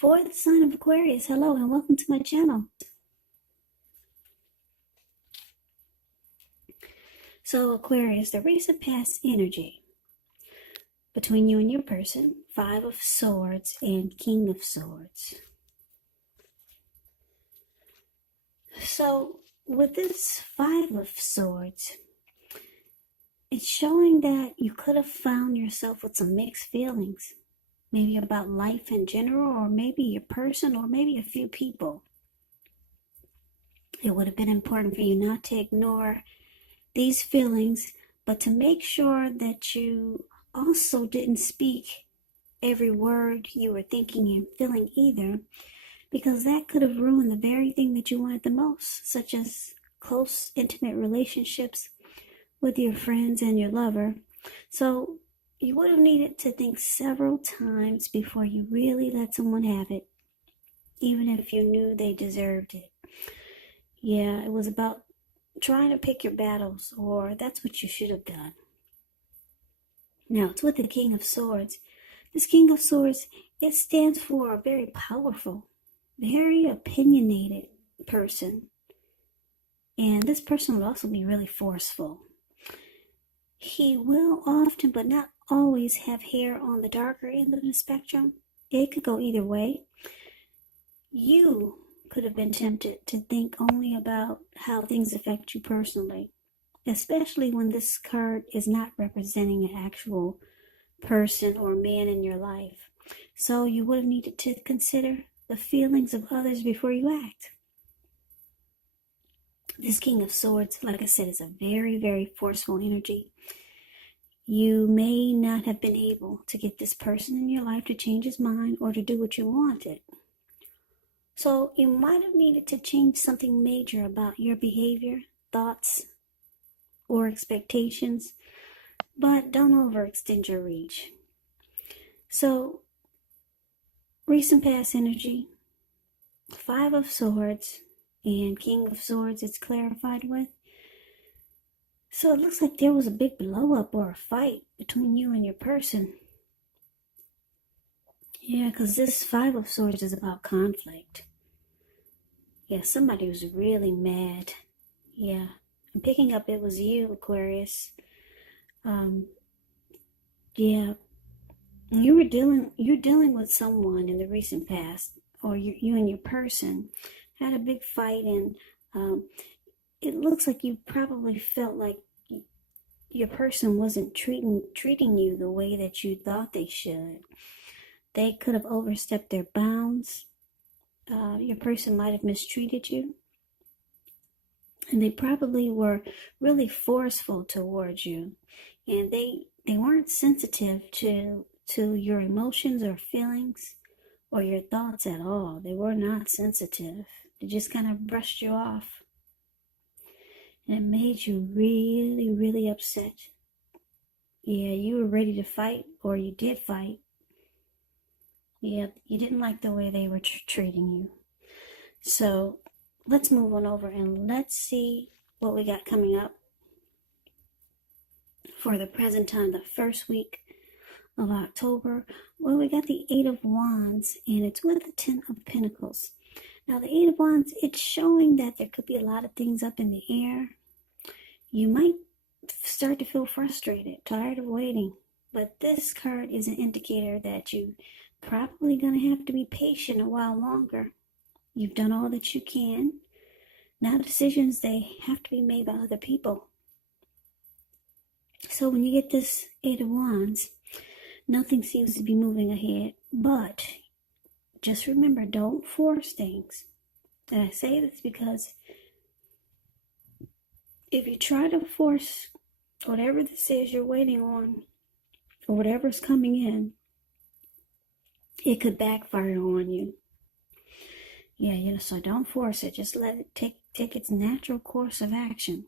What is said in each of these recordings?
For the sign of Aquarius, hello and welcome to my channel. So Aquarius, the recent past energy between you and your person, Five of Swords and King of Swords. So with this Five of Swords, it's showing that you could have found yourself with some mixed feelings. Maybe about life in general, or maybe your person, or maybe a few people. It would have been important for you not to ignore these feelings, but to make sure that you also didn't speak every word you were thinking and feeling either, because that could have ruined the very thing that you wanted the most, such as close, intimate relationships with your friends and your lover. So you would have needed to think several times before you really let someone have it, even if you knew they deserved it. Yeah, it was about trying to pick your battles, or that's what you should have done. Now, it's with the King of Swords. This King of Swords, it stands for a very powerful, very opinionated person. And this person would also be really forceful. He will often, but not always, have hair on the darker end of the spectrum. It could go either way. You could have been tempted to think only about how things affect you personally, especially when this card is not representing an actual person or man in your life. So you would have needed to consider the feelings of others before you act. This King of Swords, like I said, is a very, very forceful energy. You may not have been able to get this person in your life to change his mind or to do what you wanted. So you might have needed to change something major about your behavior, thoughts, or expectations, but don't overextend your reach. So, recent past energy, Five of Swords and King of Swords, it's clarified with. So it looks like there was a big blow up or a fight between you and your person. Yeah, because this Five of Swords is about conflict. Yeah, somebody was really mad. Yeah, I'm picking up it was you, Aquarius. Yeah, you're dealing with someone in the recent past, or you and your person had a big fight, and it looks like you probably felt like your person wasn't treating you the way that you thought they should. They could have overstepped their bounds. Your person might have mistreated you. And they probably were really forceful towards you. And they weren't sensitive to your emotions or feelings or your thoughts at all. They were not sensitive. They just kind of brushed you off. And it made you really, really upset. Yeah, you were ready to fight, or you did fight. Yeah, you didn't like the way they were treating you. So let's move on over and let's see what we got coming up for the present time, the first week of October. Well, we got the Eight of Wands, and it's with the Ten of Pentacles. Now, the Eight of Wands, it's showing that there could be a lot of things up in the air. You might start to feel frustrated, tired of waiting, but this card is an indicator that you probably going to have to be patient a while longer. You've done all that you can. Now decisions, they have to be made by other people. So when you get this Eight of Wands, nothing seems to be moving ahead. But just remember, don't force things. And I say this because if you try to force whatever this is you're waiting on, or whatever's coming in, it could backfire on you. Yeah, so don't force it. Just let it take its natural course of action.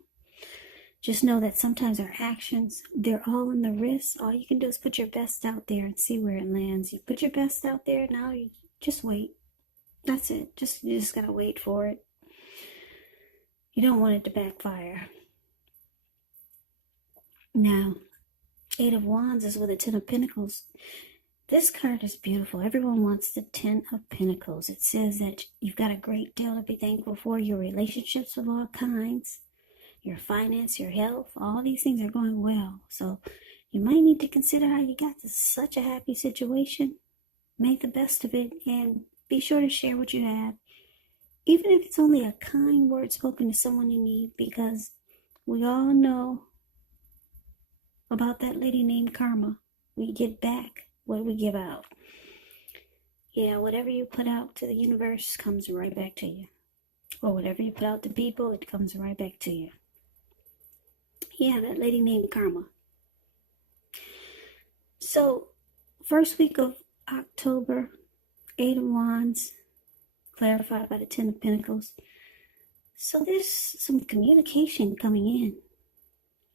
Just know that sometimes our actions, they're all in the wrist. All you can do is put your best out there and see where it lands. You put your best out there, now you just wait. That's it. You just gotta wait for it. You don't want it to backfire. Now, Eight of Wands is with the Ten of Pentacles. This card is beautiful. Everyone wants the Ten of Pentacles. It says that you've got a great deal to be thankful for. Your relationships of all kinds, your finance, your health, all these things are going well. So you might need to consider how you got to such a happy situation. Make the best of it and be sure to share what you have. Even if it's only a kind word spoken to someone in need, because we all know about that lady named Karma. We get back what we give out. Yeah, whatever you put out to the universe comes right back to you. Or whatever you put out to people, it comes right back to you. Yeah, that lady named Karma. So, first week of October, 8 of Wands, clarified by the Ten of Pentacles. So there's some communication coming in.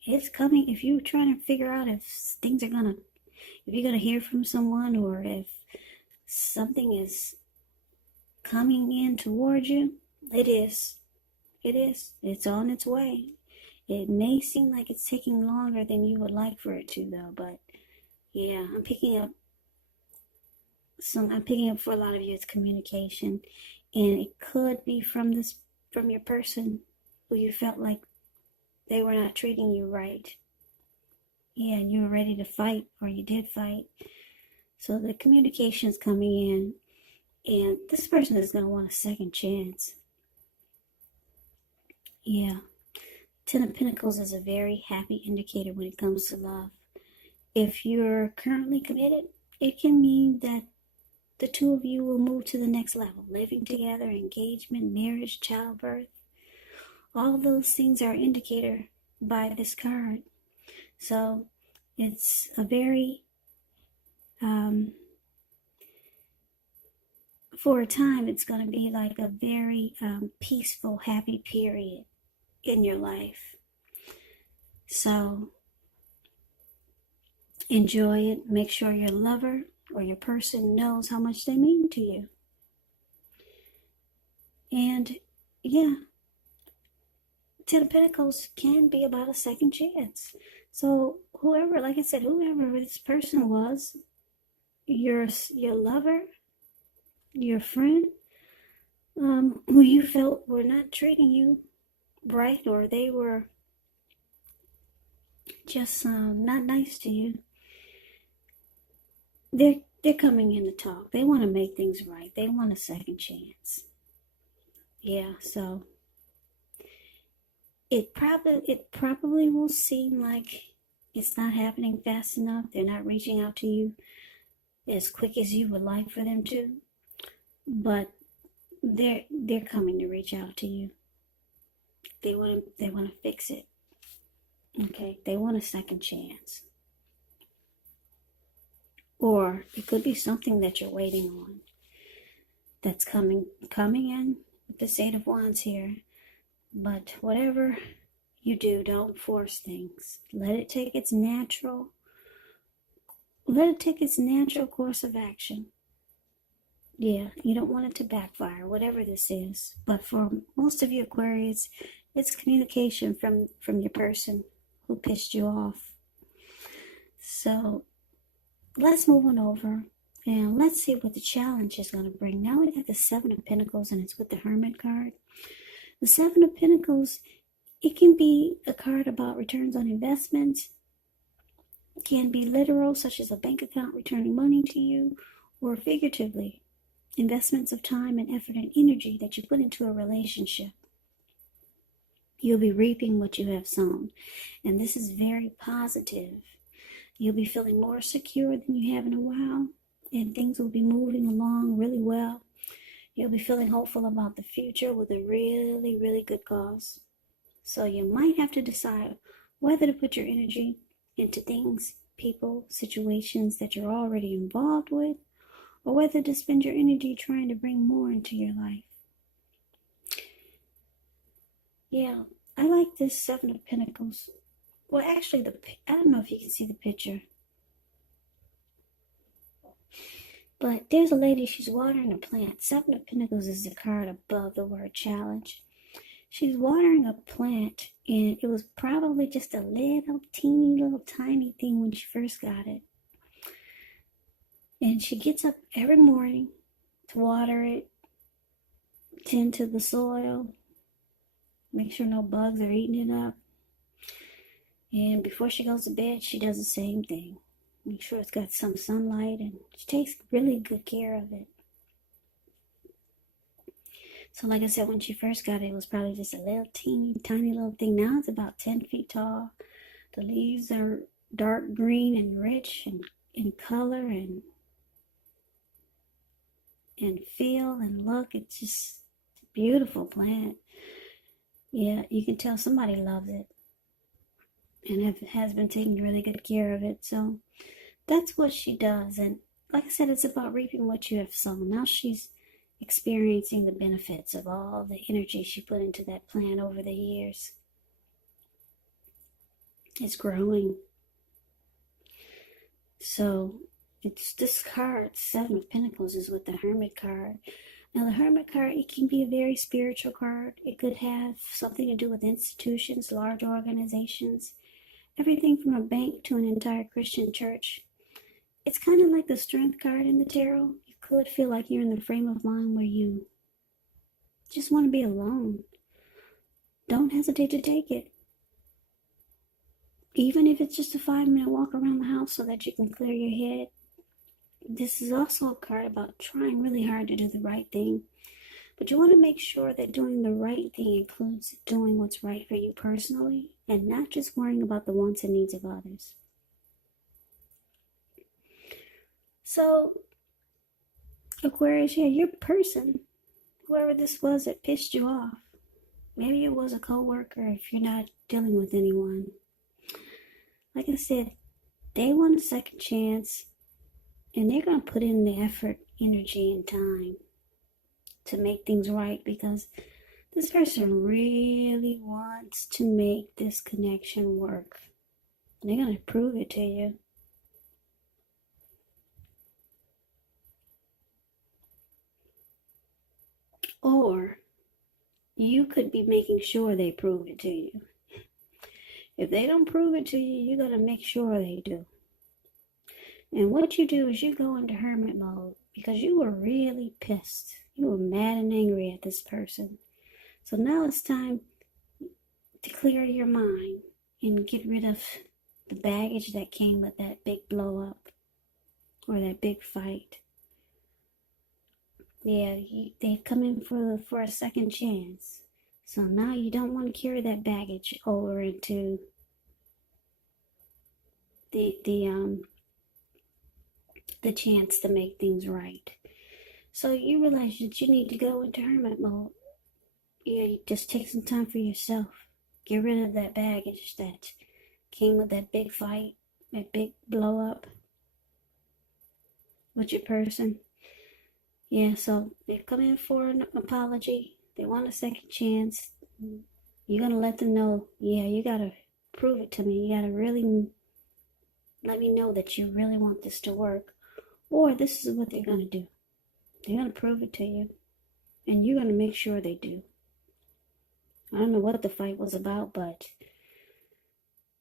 It's coming. If you're trying to figure out if things are gonna, if you're gonna hear from someone, or if something is coming in towards you, it is. It is. It's on its way. It may seem like it's taking longer than you would like for it to, though. But yeah, I'm picking up for a lot of you. It's communication, and it could be from your person who you felt like they were not treating you right. Yeah, and you were ready to fight, or you did fight. So the communication is coming in, and this person is going to want a second chance. Yeah. Ten of Pentacles is a very happy indicator when it comes to love. If you're currently committed, it can mean that the two of you will move to the next level. Living together, engagement, marriage, childbirth. All those things are indicator by this card. So it's a very, for a time, it's going to be like a very peaceful, happy period in your life. So enjoy it. Make sure your lover or your person knows how much they mean to you. And yeah, Ten of Pentacles can be about a second chance. So whoever, like I said, whoever this person was, your lover, your friend, who you felt were not treating you right, or they were just not nice to you, they're coming in to talk. They want to make things right. They want a second chance. Yeah, so it probably will seem like it's not happening fast enough. They're not reaching out to you as quick as you would like for them to, but they're coming to reach out to you. They want to fix it. Okay, they want a second chance. Or it could be something that you're waiting on that's coming in with the Eight of Wands here. But whatever you do, don't force things. Let it take its natural course of action. Yeah, you don't want it to backfire, whatever this is. But for most of you Aquarius, it's communication from your person who pissed you off. So let's move on over and let's see what the challenge is going to bring. Now we got the Seven of Pentacles, and it's with the Hermit card. The Seven of Pentacles, it can be a card about returns on investments. It can be literal, such as a bank account returning money to you, or figuratively, investments of time and effort and energy that you put into a relationship. You'll be reaping what you have sown, and this is very positive. You'll be feeling more secure than you have in a while, and things will be moving along really well. You'll be feeling hopeful about the future with a really, really good cause. So you might have to decide whether to put your energy into things, people, situations that you're already involved with, or whether to spend your energy trying to bring more into your life. Yeah, I like this Seven of Pentacles. Well, actually, I don't know if you can see the picture. But there's a lady, she's watering a plant. Seven of Pentacles is the card above the word challenge. She's watering a plant, and it was probably just a little teeny little tiny thing when she first got it. And she gets up every morning to water it, tend to the soil, make sure no bugs are eating it up. And before she goes to bed, she does the same thing. Make sure it's got some sunlight, and she takes really good care of it. So like I said, when she first got it, it was probably just a little teeny tiny little thing. Now it's about 10 feet tall. The leaves are dark green and rich and in color and feel and look. It's just a beautiful plant. Yeah, you can tell somebody loves it and has been taking really good care of it. So that's what she does. And like I said, it's about reaping what you have sown. Now she's experiencing the benefits of all the energy she put into that plant over the years. It's growing. So it's this card, Seven of Pentacles, is with the Hermit card. Now the Hermit card, it can be a very spiritual card. It could have something to do with institutions, large organizations, everything from a bank to an entire Christian church. It's kind of like the Strength card in the tarot. You could feel like you're in the frame of mind where you just want to be alone. Don't hesitate to take it. Even if it's just a 5-minute walk around the house so that you can clear your head. This is also a card about trying really hard to do the right thing. But you want to make sure that doing the right thing includes doing what's right for you personally and not just worrying about the wants and needs of others. So, Aquarius, yeah, your person, whoever this was that pissed you off, maybe it was a coworker if you're not dealing with anyone. Like I said, they want a second chance, and they're going to put in the effort, energy, and time to make things right, because this person really wants to make this connection work. And they're going to prove it to you. Or you could be making sure they prove it to you. If they don't prove it to you, you're going to make sure they do. And what you do is you go into hermit mode because you were really pissed. You were mad and angry at this person. So now it's time to clear your mind and get rid of the baggage that came with that big blow up or that big fight. Yeah, they've come in for a second chance. So now you don't want to carry that baggage over into the chance to make things right. So you realize that you need to go into hermit mode. Yeah, you just take some time for yourself. Get rid of that baggage that came with that big fight, that big blow up with your person. Yeah, so they come in for an apology. They want a second chance. You're going to let them know, yeah, you got to prove it to me. You got to really let me know that you really want this to work. Or this is what they're going to do. They're going to prove it to you. And you're going to make sure they do. I don't know what the fight was about, but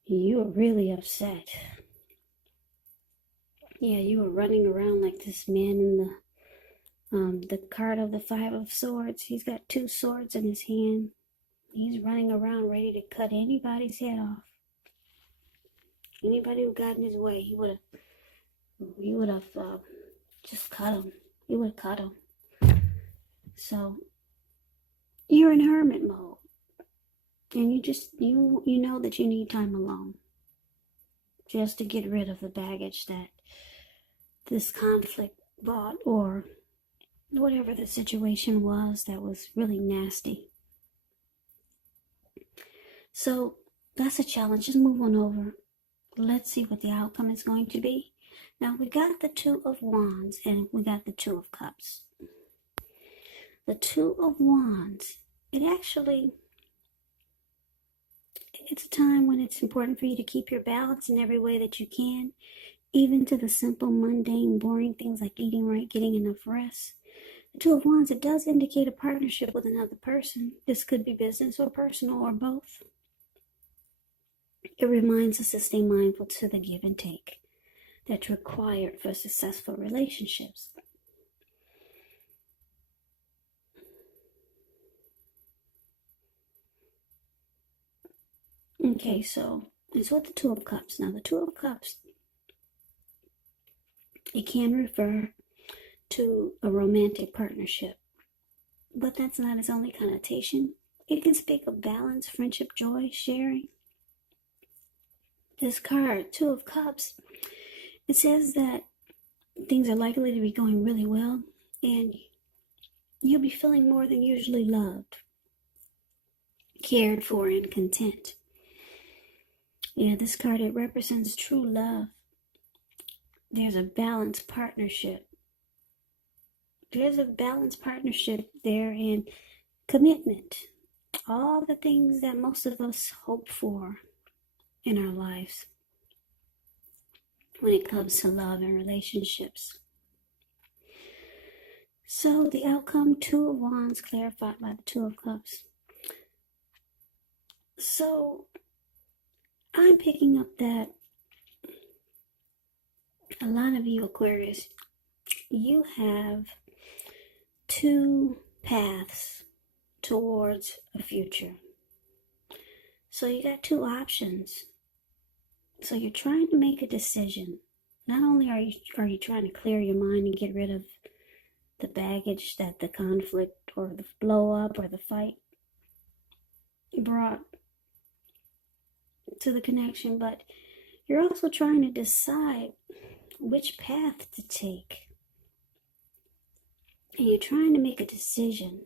you were really upset. Yeah, you were running around like this man in the card of the Five of Swords. He's got 2 swords in his hand. He's running around ready to cut anybody's head off. Anybody who got in his way, he would have just cut him. He would have cut him. So you're in hermit mode, and you know that you need time alone, just to get rid of the baggage that this conflict brought, or whatever the situation was that was really nasty. So that's a challenge. Just move on over. Let's see what the outcome is going to be. Now we got the 2 of Wands and we got the 2 of Cups. The 2 of Wands, it's a time when it's important for you to keep your balance in every way that you can, even to the simple, mundane, boring things like eating right, getting enough rest. The 2 of Wands, it does indicate a partnership with another person. This could be business or personal or both. It reminds us to stay mindful to the give and take. that's required for successful relationships. Okay, so it's with the Two of Cups. Now, the Two of Cups, it can refer to a romantic partnership, but that's not its only connotation. It can speak of balance, friendship, joy, sharing. This card, Two of Cups, it says that things are likely to be going really well, and you'll be feeling more than usually loved, cared for, and content. Yeah, this card, it represents true love. There's a balanced partnership. There's a balanced partnership there, and commitment. All the things that most of us hope for in our lives when it comes to love and relationships. So the outcome, Two of Wands, clarified by the Two of Cups. So I'm picking up that a lot of you Aquarius, you have two paths towards a future. So you got two options. So you're trying to make a decision. Not only are you trying to clear your mind and get rid of the baggage that the conflict or the blow up or the fight brought to the connection, but you're also trying to decide which path to take. And you're trying to make a decision.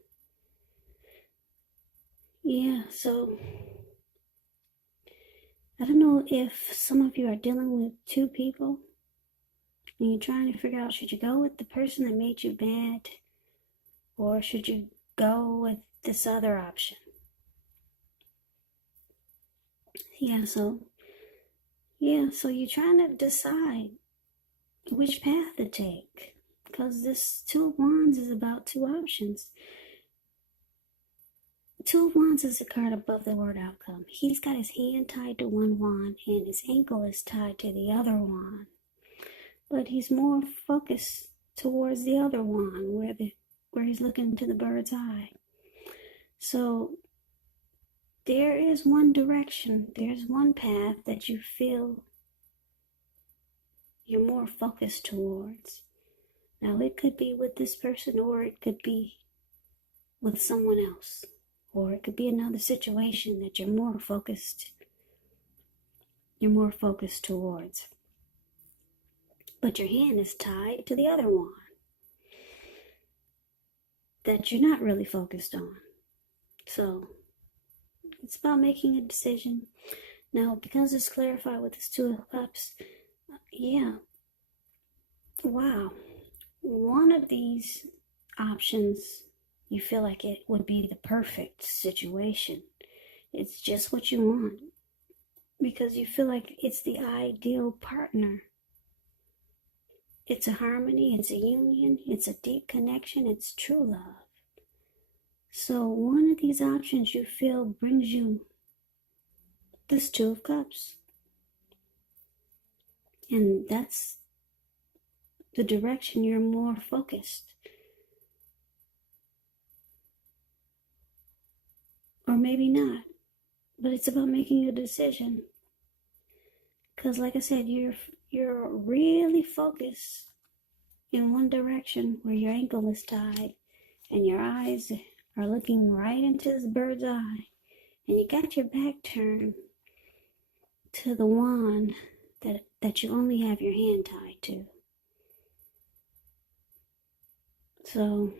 Yeah, so I don't know if some of you are dealing with two people and you're trying to figure out, should you go with the person that made you mad, or should you go with this other option? So you're trying to decide which path to take, because this Two of Wands is about two options. Two of Wands is a card above the word outcome. He's got his hand tied to one wand and his ankle is tied to the other wand, but he's more focused towards the other wand where he's looking into the bird's eye. So there is one direction, there's one path that you feel you're more focused towards. Now, it could be with this person, or it could be with someone else, or it could be another situation that you're more focused towards. But your hand is tied to the other one that you're not really focused on. So it's about making a decision. Now, because it's clarified with this Two of Cups, wow. One of these options, you feel like it would be the perfect situation. It's just what you want, because you feel like it's the ideal partner. It's a harmony, it's a union, it's a deep connection, it's true love. So one of these options you feel brings you this Two of Cups. And that's the direction you're more focused. Or maybe not. But it's about making a decision. Because like I said, you're really focused in one direction where your ankle is tied and your eyes are looking right into this bird's eye, and you got your back turned to the wand that you only have your hand tied to. So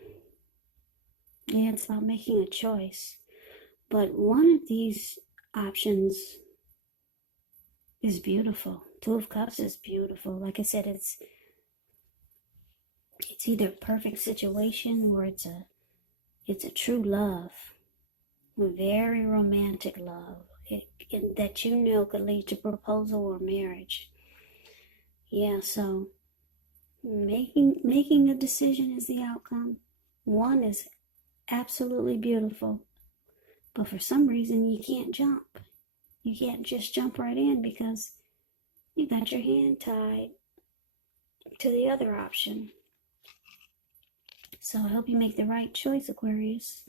it's about making a choice. But one of these options is beautiful. Two of Cups is beautiful. Like I said, it's either a perfect situation or it's a true love, a very romantic love that could lead to proposal or marriage. So making a decision is the outcome. One is absolutely beautiful, but for some reason you can't jump. You can't just jump right in because you got your hand tied to the other option. So I hope you make the right choice, Aquarius.